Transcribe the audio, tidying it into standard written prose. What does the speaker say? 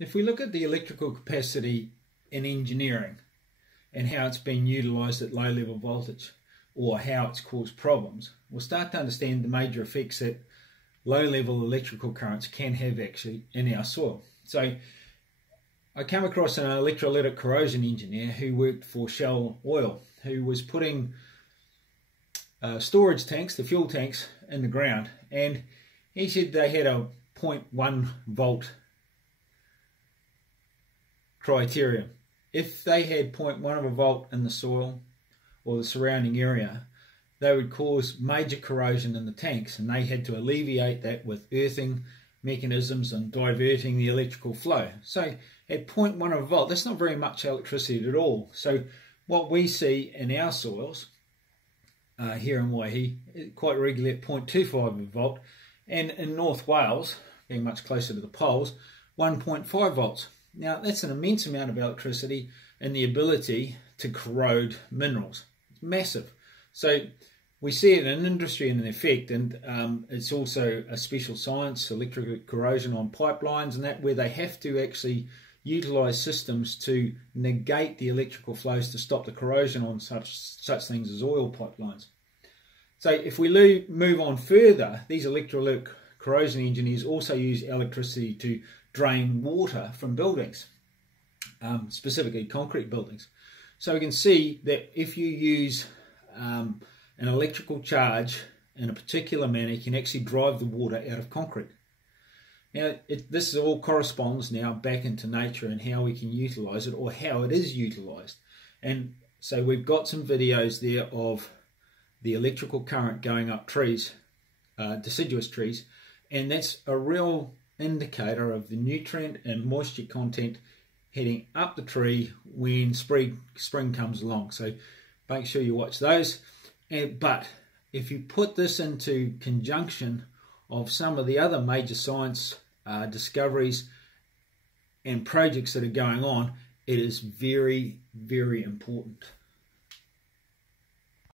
If we look at the electrical capacity in engineering and how it's been utilised at low level voltage or how it's caused problems, we'll start to understand the major effects that low level electrical currents can have actually in our soil. So I came across an electrolytic corrosion engineer who worked for Shell Oil, who was putting storage tanks, the fuel tanks, in the ground, and he said they had a 0.1 volt criterion. If they had 0.1 of a volt in the soil or the surrounding area, they would cause major corrosion in the tanks, and they had to alleviate that with earthing mechanisms and diverting the electrical flow. So at 0.1 of a volt, that's not very much electricity at all. So what we see in our soils here in Waihi, quite regularly at 0.25 of a volt, and in North Wales, being much closer to the poles, 1.5 volts. Now that's an immense amount of electricity and the ability to corrode minerals. It's massive. So we see it in industry and in effect, and it's also a special science, electrical corrosion on pipelines and that, where they have to actually utilise systems to negate the electrical flows to stop the corrosion on such things as oil pipelines. So if we move on further, these electrolytic corrosion engineers also use electricity to drain water from buildings, specifically concrete buildings. So we can see that if you use an electrical charge in a particular manner, you can actually drive the water out of concrete. Now, this all corresponds now back into nature and how we can utilise it, or how it is utilised. And so we've got some videos there of the electrical current going up trees, deciduous trees, and that's a real indicator of the nutrient and moisture content heading up the tree when spring comes along. So make sure you watch those. But if you put this into conjunction of some of the other major science discoveries and projects that are going on, it is very, very important.